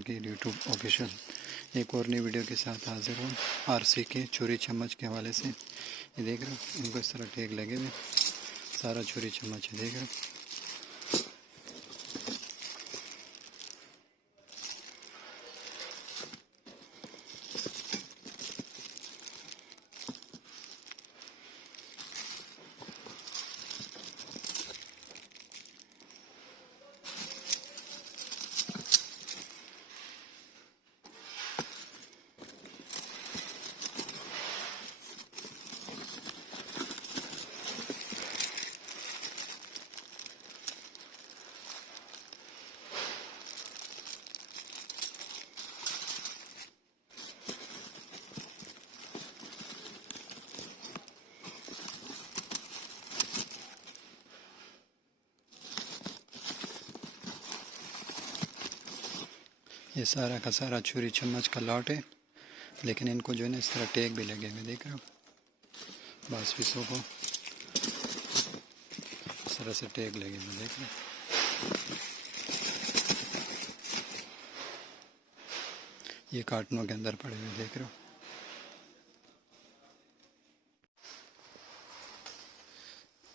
Market YouTube official एक और नई वीडियो के साथ हाजिर हूँ। आरसी के छुरी चम्मच के हवाले से। ये देख रहे हो, इनको इस तरह टेक लगे हुए, सारा छुरी चम्मच है, देख रहे हो। ये सारा का सारा छुरी चम्मच का लॉट है, लेकिन इनको जो है ना इस तरह टेक भी लगे हुए, देख रहे हो। बस पीसों को इस तरह से टेक लगे हुए, देख रहे हो। ये कार्टनों के अंदर पड़े हुए, देख रहे हो।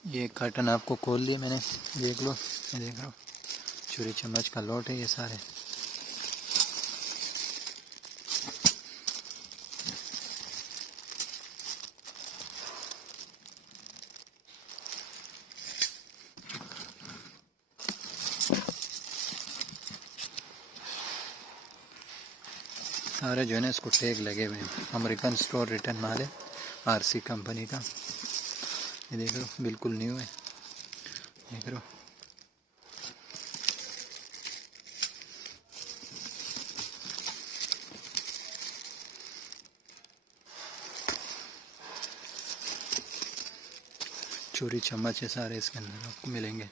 ये कार्टन आपको खोल दिया मैंने, देख लो। ये देख रहे हो, छुरी चम्मच का लॉट है ये सारे। सारे जो है ना इसको टेग लगे हुए हैं। अमेरिकन स्टोर रिटर्न माल है, आरसी कंपनी का। ये देख लो, बिल्कुल न्यू है, देख लो। छुरी चम्मच है सारे इसके अंदर आपको मिलेंगे।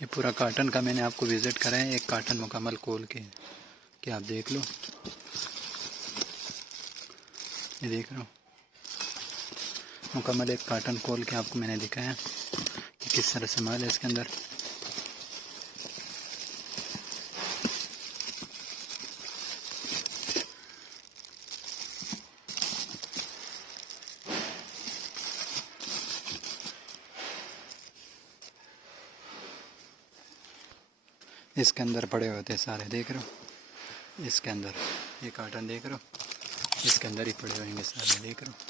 ये पूरा कार्टन का मैंने आपको विज़िट कराया है, एक कार्टन मुकम्मल खोल के, कि आप देख लो। ये देख रहे हो, मुकम्मल एक कार्टन खोल के आपको मैंने दिखाया कि किस तरह से माल है इसके अंदर। इसके अंदर पड़े होते सारे, देख रहे हो। इसके अंदर ये कार्टन देख रहे हो, इसके अंदर ही पड़े होंगे सारे, देख रहे हो।